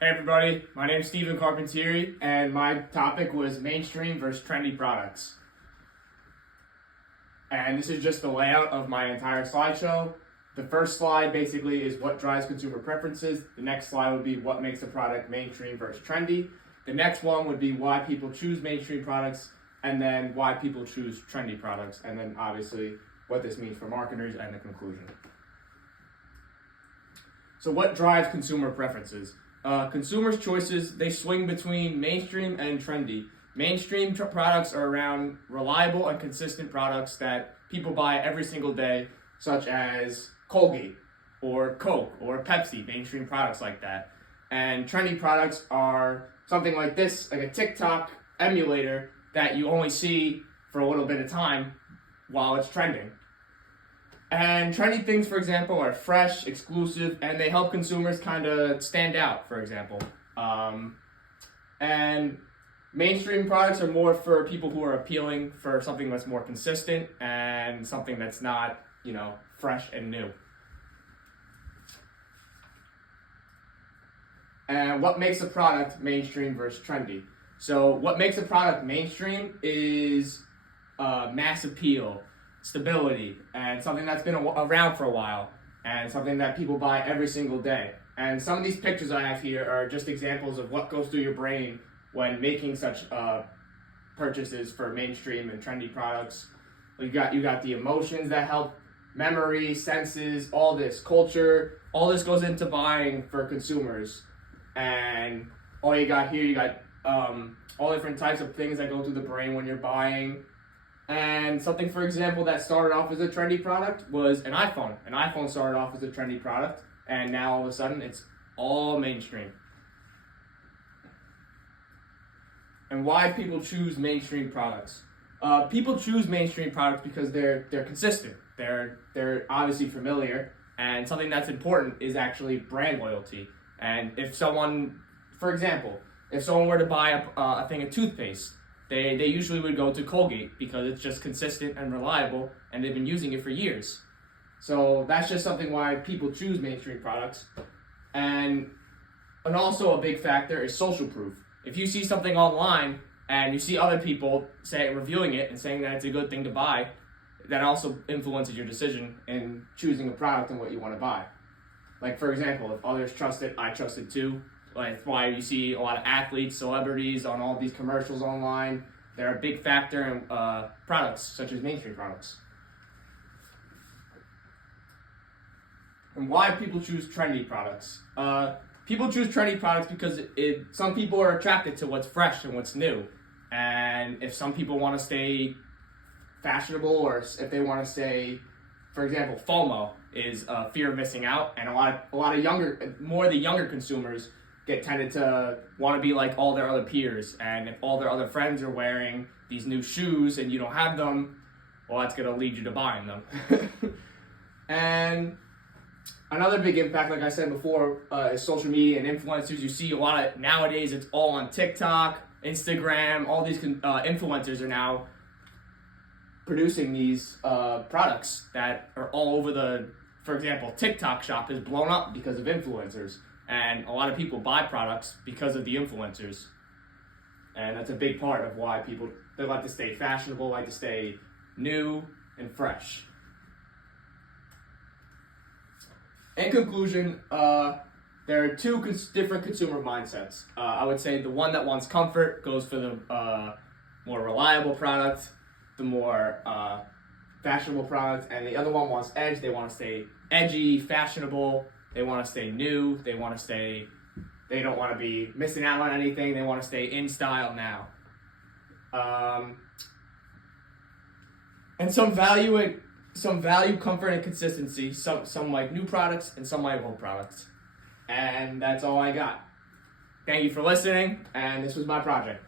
Hey everybody, my name is Carpentieri, and my topic was mainstream versus trendy products. And this is just the layout of my entire slideshow. The first slide basically is what drives consumer preferences. The next slide would be what makes a product mainstream versus trendy. The next one would be why people choose mainstream products, and then why people choose trendy products, and then obviously what this means for marketers and the conclusion. So what drives consumer preferences? Consumers' choices, they swing between mainstream and trendy. Mainstream products are around reliable and consistent products that people buy every single day, such as Colgate or Coke or Pepsi, mainstream products like that. And trendy products are something like this, like a TikTok emulator that you only see for a little bit of time while it's trending. And trendy things, for example, are fresh, exclusive, and they help consumers kind of stand out, for example. And mainstream products are more for people who are appealing for something that's more consistent and something that's not, fresh and new. And what makes a product mainstream versus trendy? So what makes a product mainstream is mass appeal, stability, and something that's been around for a while, and something that people buy every single day. And some of these pictures I have here are just examples of what goes through your brain when making such purchases for mainstream and trendy products. You got the emotions that help, memory, senses, all this culture, all this goes into buying for consumers. And all you got here, you got all different types of things that go through the brain when you're buying. And something, for example, that started off as a trendy product was an iPhone. An iPhone started off as a trendy product, and now all of a sudden it's all mainstream. And why people choose mainstream products? People choose mainstream products because they're consistent. They're obviously familiar, and something that's important is actually brand loyalty. And if someone, for example, if someone were to buy a thing of toothpaste, they usually would go to Colgate because it's just consistent and reliable, and they've been using it for years. So that's just something why people choose mainstream products. And also a big factor is social proof. If you see something online and you see other people reviewing it and saying that it's a good thing to buy, that also influences your decision in choosing a product and what you want to buy. Like, for example, if others trust it, I trust it too. That's why you see a lot of athletes, celebrities on all these commercials online. They're a big factor in products, such as mainstream products. And why people choose trendy products? People choose trendy products because some people are attracted to what's fresh and what's new. And if some people want to stay fashionable, or if they want to stay, for example, FOMO is fear of missing out, and a lot of younger consumers get tended to want to be like all their other peers. And if all their other friends are wearing these new shoes and you don't have them, well, that's going to lead you to buying them. And another big impact, like I said before, is social media and influencers. You see a lot of, nowadays it's all on TikTok, Instagram, all these influencers are now producing these products that are all over for example, TikTok shop is blown up because of influencers. And a lot of people buy products because of the influencers. And that's a big part of why they like to stay fashionable, like to stay new and fresh. In conclusion, there are two different consumer mindsets. I would say the one that wants comfort goes for the more reliable product, the more fashionable product, and the other one wants edge. They want to stay edgy, fashionable. They want to stay new. They don't want to be missing out on anything. They want to stay in style now. And some value, comfort, and consistency. Some like new products and some like old products. And that's all I got. Thank you for listening, and this was my project.